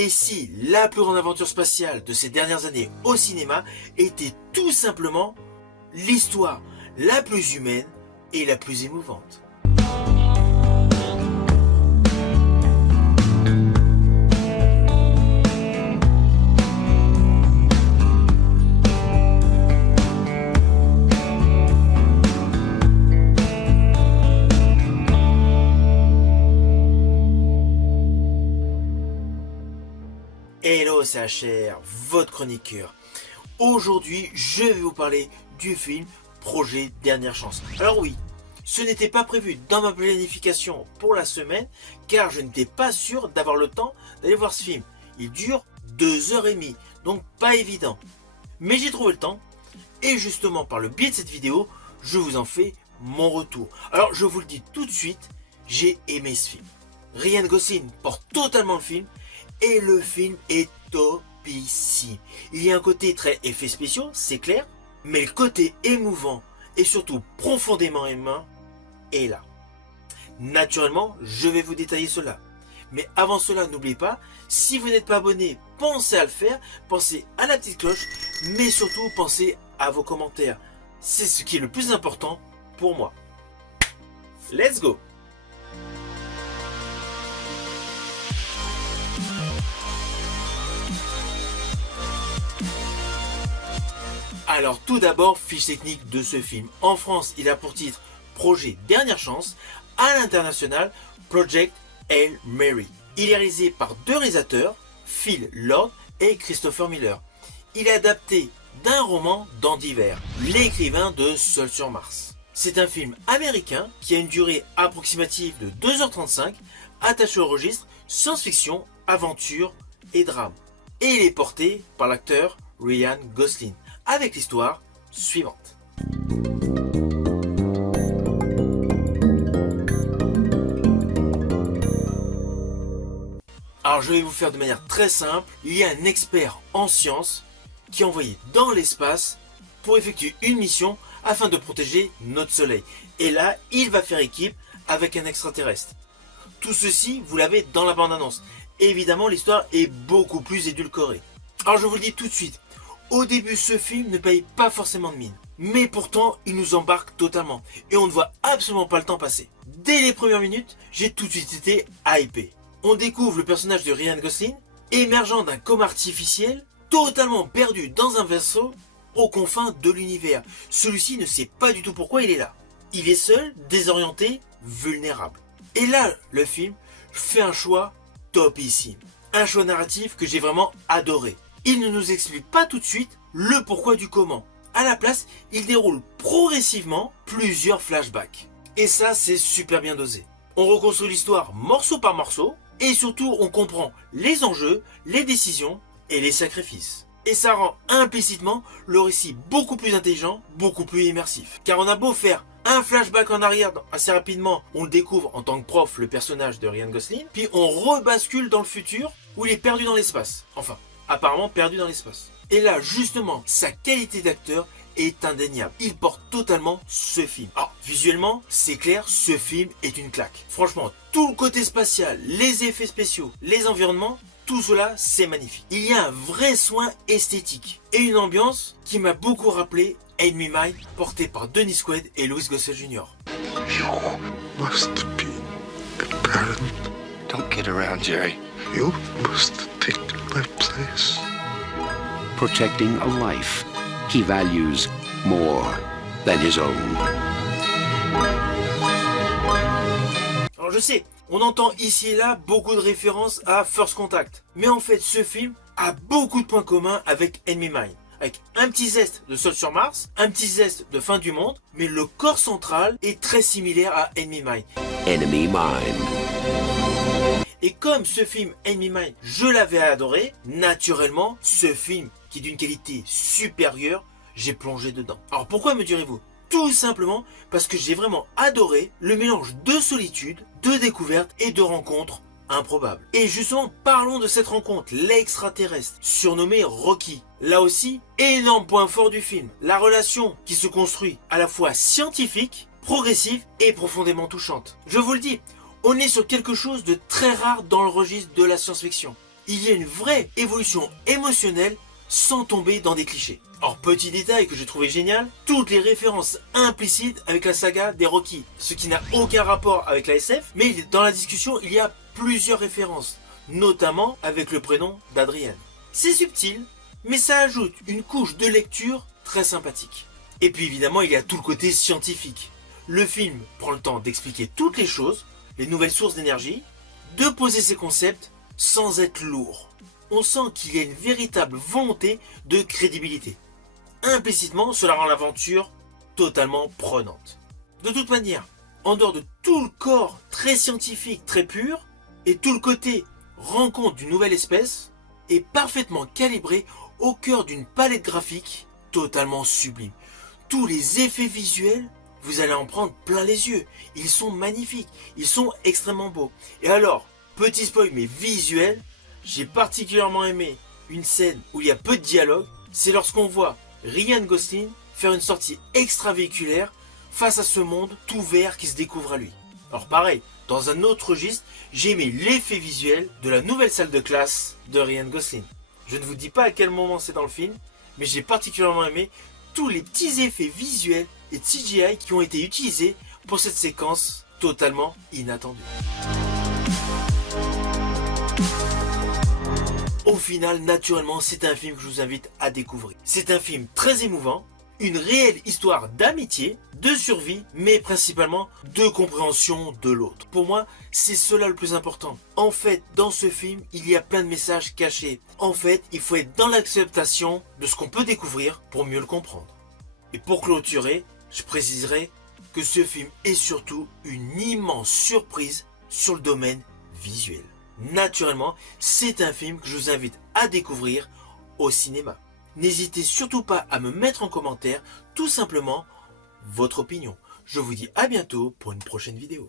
Et si la plus grande aventure spatiale de ces dernières années au cinéma était tout simplement l'histoire la plus humaine et la plus émouvante. Hello, c'est HR, votre chroniqueur. Aujourd'hui, je vais vous parler du film Projet Dernière Chance. Alors oui, ce n'était pas prévu dans ma planification pour la semaine, car je n'étais pas sûr d'avoir le temps d'aller voir ce film. Il dure 2h30, donc pas évident. Mais j'ai trouvé le temps, et justement par le biais de cette vidéo, je vous en fais mon retour. Alors je vous le dis tout de suite, j'ai aimé ce film. Ryan Gosling porte totalement le film, et le film est topissime. Il y a un côté très effets spéciaux, c'est clair, mais le côté émouvant et surtout profondément humain est là. Naturellement, je vais vous détailler cela. Mais avant cela, n'oubliez pas, si vous n'êtes pas abonné, pensez à le faire, pensez à la petite cloche, mais surtout pensez à vos commentaires. C'est ce qui est le plus important pour moi. Let's go! Alors tout d'abord, fiche technique de ce film. En France, il a pour titre Projet Dernière Chance. À l'international, Project Hail Mary. Il est réalisé par deux réalisateurs, Phil Lord et Christopher Miller. Il est adapté d'un roman d'Andy Weir, l'écrivain de Seul sur Mars. C'est un film américain qui a une durée approximative de 2h35, attaché au registre science-fiction, aventure et drame. Et il est porté par l'acteur Ryan Gosling, avec l'histoire suivante. Alors je vais vous faire de manière très simple. Il y a un expert en sciences qui est envoyé dans l'espace pour effectuer une mission afin de protéger notre soleil. Et là, il va faire équipe avec un extraterrestre. Tout ceci, vous l'avez dans la bande-annonce. Évidemment, l'histoire est beaucoup plus édulcorée. Alors je vous le dis tout de suite. Au début, ce film ne paye pas forcément de mine. Mais pourtant, il nous embarque totalement. Et on ne voit absolument pas le temps passer. Dès les premières minutes, j'ai tout de suite été hypé. On découvre le personnage de Ryan Gosling, émergeant d'un coma artificiel, totalement perdu dans un vaisseau aux confins de l'univers. Celui-ci ne sait pas du tout pourquoi il est là. Il est seul, désorienté, vulnérable. Et là, le film fait un choix topissime. Un choix narratif que j'ai vraiment adoré. Il ne nous explique pas tout de suite le pourquoi du comment. À la place, il déroule progressivement plusieurs flashbacks. Et ça, c'est super bien dosé. On reconstruit l'histoire morceau par morceau, et surtout, on comprend les enjeux, les décisions et les sacrifices. Et ça rend implicitement le récit beaucoup plus intelligent, beaucoup plus immersif. Car on a beau faire un flashback en arrière assez rapidement, on le découvre en tant que prof, le personnage de Ryan Gosling, puis on rebascule dans le futur où il est perdu dans l'espace. Enfin, apparemment perdu dans l'espace. Et là, justement, sa qualité d'acteur est indéniable. Il porte totalement ce film. Alors, visuellement, c'est clair, ce film est une claque. Franchement, tout le côté spatial, les effets spéciaux, les environnements, tout cela, c'est magnifique. Il y a un vrai soin esthétique et une ambiance qui m'a beaucoup rappelé Enemy Mine, porté par Dennis Quaid et Louis Gossett Jr. You must be a parent. Don't kid around, Jerry. You must take my place. Protecting a life he values more than his own. Alors je sais, on entend ici et là beaucoup de références à First Contact. Mais en fait, ce film a beaucoup de points communs avec Enemy Mine. Avec un petit zeste de Seul sur Mars, un petit zeste de Fin du Monde, mais le corps central est très similaire à Enemy Mine. Enemy Mine. Et comme ce film Enemy Mine, je l'avais adoré, naturellement, ce film qui est d'une qualité supérieure, j'ai plongé dedans. Alors pourquoi me direz-vous? Tout simplement parce que j'ai vraiment adoré le mélange de solitude, de découverte et de rencontres improbables. Et justement, parlons de cette rencontre, l'extraterrestre, surnommé Rocky. Là aussi, énorme point fort du film. La relation qui se construit à la fois scientifique, progressive et profondément touchante. Je vous le dis, on est sur quelque chose de très rare dans le registre de la science-fiction. il y a une vraie évolution émotionnelle sans tomber dans des clichés. Or, petit détail que j'ai trouvé génial, toutes les références implicites avec la saga des Rocky, ce qui n'a aucun rapport avec la SF, mais dans la discussion, il y a plusieurs références, notamment avec le prénom d'Adrienne. C'est subtil, mais ça ajoute une couche de lecture très sympathique. Et puis évidemment, il y a tout le côté scientifique. Le film prend le temps d'expliquer toutes les choses, les nouvelles sources d'énergie, de poser ses concepts sans être lourd. On sent qu'il y a une véritable volonté de crédibilité. Implicitement, cela rend l'aventure totalement prenante. De toute manière, en dehors de tout le corps très scientifique, très pur, et tout le côté rencontre d'une nouvelle espèce, est parfaitement calibré au cœur d'une palette graphique totalement sublime. Tous les effets visuels, vous allez en prendre plein les yeux. Ils sont magnifiques, ils sont extrêmement beaux. Et alors, petit spoil mais visuel, j'ai particulièrement aimé une scène où il y a peu de dialogue, c'est lorsqu'on voit Ryan Gosling faire une sortie extravéhiculaire face à ce monde tout vert qui se découvre à lui. Alors pareil, dans un autre registre, j'ai aimé l'effet visuel de la nouvelle salle de classe de Ryan Gosling. Je ne vous dis pas à quel moment c'est dans le film, mais j'ai particulièrement aimé tous les petits effets visuels et de CGI qui ont été utilisés pour cette séquence totalement inattendue. Au final, naturellement, c'est un film que je vous invite à découvrir. C'est un film très émouvant, une réelle histoire d'amitié, de survie, mais principalement de compréhension de l'autre. Pour moi, c'est cela le plus important. En fait, dans ce film, il y a plein de messages cachés. En fait, il faut être dans l'acceptation de ce qu'on peut découvrir pour mieux le comprendre. Et pour clôturer, je préciserai que ce film est surtout une immense surprise sur le domaine visuel. Naturellement, c'est un film que je vous invite à découvrir au cinéma. N'hésitez surtout pas à me mettre en commentaire tout simplement votre opinion. Je vous dis à bientôt pour une prochaine vidéo.